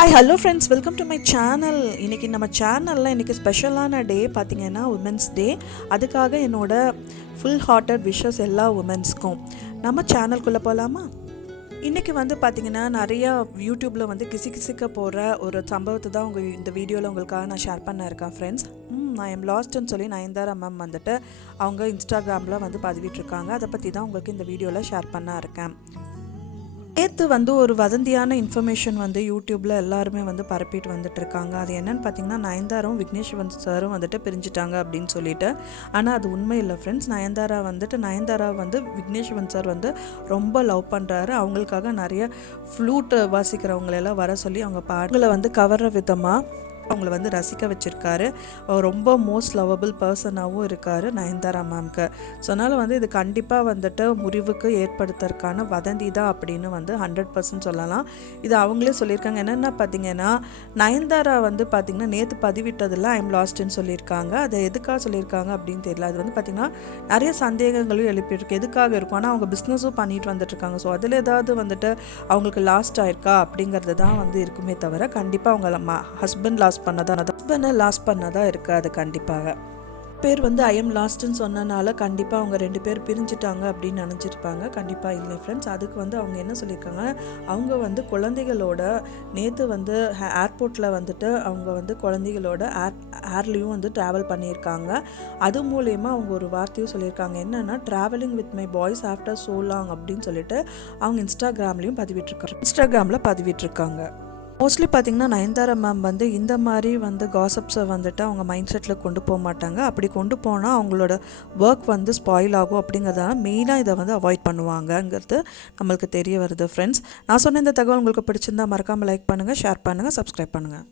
Hi hello friends, welcome to my channel. இன்றைக்கி நம்ம சேனலில் இன்றைக்கி ஸ்பெஷலான டே பார்த்திங்கன்னா உமன்ஸ் டே. அதுக்காக என்னோட ஃபுல் ஹார்ட்டட் விஷஸ் எல்லா உமன்ஸ்க்கும். நம்ம சேனல்குள்ளே போகலாமா? இன்றைக்கி வந்து பார்த்திங்கன்னா நிறையா யூடியூப்பில் வந்து கிசிக்க போகிற ஒரு சம்பவத்தை தான் இந்த வீடியோவில் உங்களுக்காக நான் ஷேர் பண்ண இருக்கேன் ஃப்ரெண்ட்ஸ். நான் எம் லாஸ்ட்டுன்னு சொல்லி நயன்தாரா மேம் வந்துட்டு அவங்க இன்ஸ்டாகிராமில் வந்து பதிவிட்டிருக்காங்க. அதை பற்றி தான் உங்களுக்கு இந்த வீடியோவில் ஷேர் பண்ண இருக்கேன். நேற்று வந்து ஒரு வதந்தியான இன்ஃபர்மேஷன் வந்து யூடியூப்பில் எல்லாருமே வந்து பரப்பிட்டு வந்துட்டு இருக்காங்க. அது என்னென்னு பார்த்தீங்கன்னா, நயன்தாராவும் விக்னேஷ்வன் சாரும் வந்துட்டு பிரிஞ்சுட்டாங்க அப்படின்னு சொல்லிட்டு. ஆனால் அது உண்மை இல்லை ஃப்ரெண்ட்ஸ். நயன்தாரா வந்து விக்னேஷ்வன் சார் வந்து ரொம்ப லவ் பண்ணுறாரு. அவங்களுக்காக நிறைய ஃப்ளூட் வாசிக்கிறவங்களெல்லாம் வர சொல்லி அவங்க பாடல்களை வந்து கவர்ற விதமாக அவங்கள வந்து ரசிக்க வச்சுருக்காரு. ரொம்ப மோஸ்ட் லவபிள் பர்சனாகவும் இருக்கார் நயன்தாரா மேம்க்கு. ஸோ அதனால் வந்து இது கண்டிப்பாக வந்துட்டு முறிவுக்கு ஏற்படுத்துறதுக்கான வதந்தி தான் அப்படின்னு வந்து 100% சொல்லலாம். இது அவங்களே சொல்லியிருக்காங்க. என்னென்ன பார்த்தீங்கன்னா, நயன்தாரா வந்து பார்த்திங்கன்னா நேற்று பதிவிட்டதில் ஐம் லாஸ்ட்டுன்னு சொல்லியிருக்காங்க. அதை எதுக்காக சொல்லியிருக்காங்க அப்படின்னு தெரியல. அது வந்து பார்த்திங்கன்னா நிறைய சந்தேகங்களும் எழுப்பியிருக்கு. எதுக்காக இருக்கும்? ஆனால் அவங்க பிஸ்னஸும் பண்ணிட்டு வந்துட்டுருக்காங்க. ஸோ அதில் ஏதாவது வந்துட்டு அவங்களுக்கு லாஸ்ட் ஆயிருக்கா அப்படிங்கிறது தான் வந்து இருக்குமே தவிர, கண்டிப்பாக அவங்க ஹஸ்பண்ட் லாஸ் பண்ணதான் இருக்காது. கண்டிப்பாக பேர் வந்து ஐஎம் லாஸ்ட்ன்னு சொன்னனால கண்டிப்பாக அவங்க 2 பேர் பிரிஞ்சுட்டாங்க அப்படின்னு நினச்சிருப்பாங்க. கண்டிப்பாக இல்லை ஃப்ரெண்ட்ஸ். அதுக்கு வந்து அவங்க என்ன சொல்லியிருக்காங்க, அவங்க வந்து குழந்தைகளோட நேற்று வந்து ஏர்போர்ட்டில் வந்துட்டு அவங்க வந்து குழந்தைகளோட ஏர்லேயும் வந்து ட்ராவல் பண்ணியிருக்காங்க. அது மூலயமா அவங்க ஒரு வார்த்தையும் சொல்லியிருக்காங்க. என்னென்னா, travelling with my boys after so long அப்படின்னு சொல்லிட்டு அவங்க இன்ஸ்டாகிராமில் பதிவிட்டிருக்காங்க. மோஸ்ட்லி பார்த்திங்கன்னா நயன்தாரா மேம் வந்து இந்த மாதிரி வந்து காசப்ஸை வந்துட்டு அவங்க மைண்ட் செட்டில் கொண்டு போக மாட்டாங்க. அப்படி கொண்டு போனால் அவங்களோட ஒர்க் வந்து ஸ்பாயில் ஆகும். அப்படிங்கிறதால மெயினாக இதை வந்து அவாய்ட் பண்ணுவாங்கங்கிறது நம்மளுக்கு தெரிய வருது ஃப்ரெண்ட்ஸ். நான் சொன்ன இந்த தகவல் உங்களுக்கு பிடிச்சிருந்தா மறக்காமல் லைக் பண்ணுங்கள், ஷேர் பண்ணுங்கள், சப்ஸ்கிரைப் பண்ணுங்கள்.